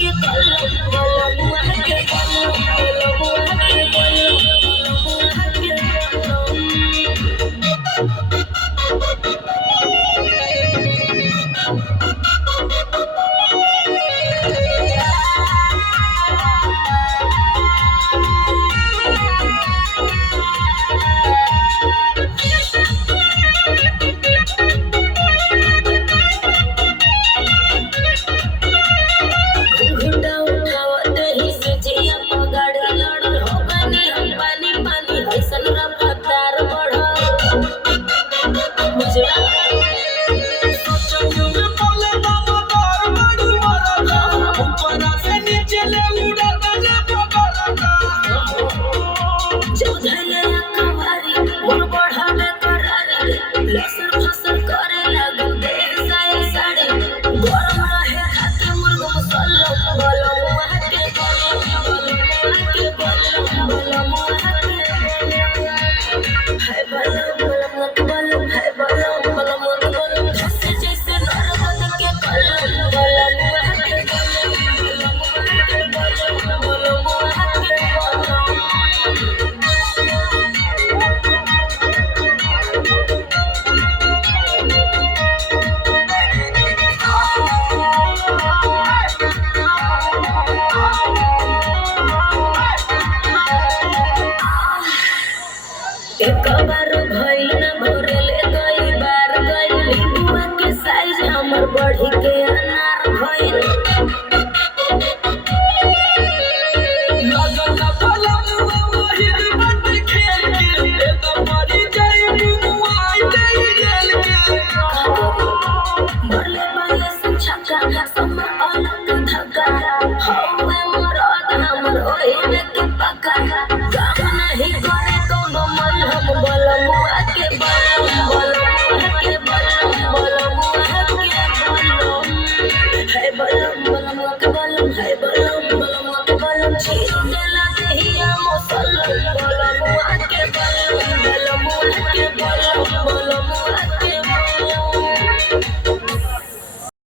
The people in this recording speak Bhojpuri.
के कलम कलम के कलम कलम के घुंघटा उठावत ही से जिया पगाड़ लड़ल हो बनी हम पानी पानी ऐसन रफ्तार बढ़ल बुझला जब धैले कवारी मोर बढ़ावे करारी लसर फसर करे लागल देह साया साड़ी गरम रहे हाथे मुर्ग मसाला बलम के बलम बलम है बलम है बलम जैसे जैसे नरबद के कलम बलम के एक बार भइल न भरेले कई बार गइल नींबुआ के साइज हमर बढ़ी के अनार भइल मरले बाले से छक्का समर अलग धक्का हौवे मरद हमर ओही में के पक्का काम नहीं करे कोनो मन हम बलमुआ के बलम है बलम है बलम के बलम चीर देला देहिया मौसल बलमुआ